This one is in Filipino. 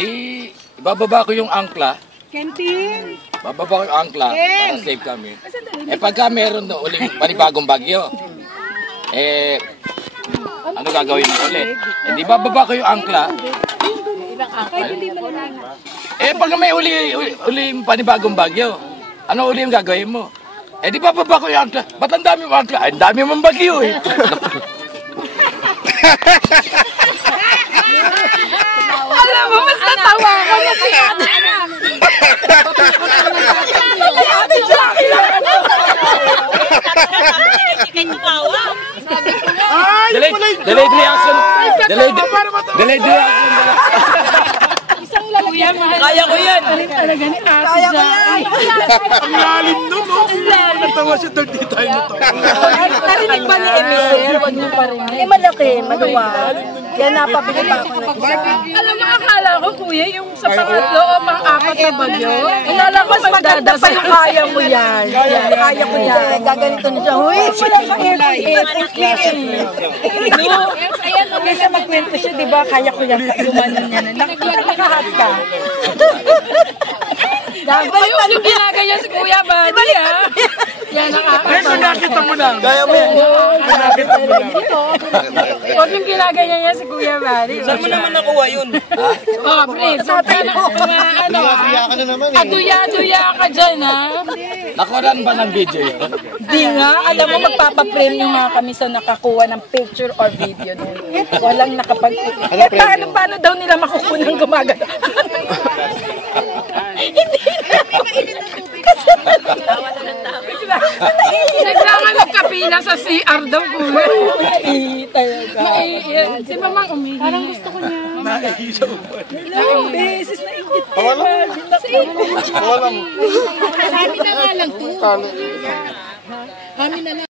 Di, ibababa ko yung angkla. Kentin! Bababa ko yung angkla para safe kami. Pagka meron uling panibagong bagyo, ano gagawin mo ulit? Di bababa ko yung angkla. Pag may uling panibagong bagyo, ano uli yung gagawin mo? Di bababa ko yung angkla. Ba't ang dami mong angkla? Ang dami mong bagyo eh. Alam mo, mas natawa ko na siya. Delayed reaction. Delayed reaction. Kaya ko yan. Talaga ni Ate Jackie. Ang lalim nun, no? Natawa siya doon di tayo nito. Narinig ba ni Emisir? Huwag niyo pa rin. Malaki, maluwag. Yan napabili pa ako ng isa. Alam mo, akala ko, kuya, yung sa pangatlo o mga-apat na bagyo. Akala ko, Mas maganda pa yung kaya mo yan. Kaya ko yan. Gaganito na siya. Huy, wala pa Kaysa magkwento siya, di ba? Kaya ko yan. Lumanan niya na. Nakahat ka. Ayun yung ginagaya si Kuya Buddy, ha? Yan, Kung nakita mo lang. Kaya mo. Nakita mo lang. Huwag yung ginagaya niya si Kuya Buddy. Saan mo naman nakuha yun? Oh, please. Aduya-aduya ka dyan, ha? Nakuran ba ng video yun? Di nga. Alam mo, magpapapreme yung mga kami sa nakakuha ng picture or video nun. Walang paano daw nila makukuha ng gumagano? Naglangan magkapila sa CR daw, kuya. Maiiyak. Si Mamang umihi. Parang gusto ko niya. Nakikita mo ba? Ilang beses na ingit ka. Wala mo. Sabi na nga lang to. Kami na lang.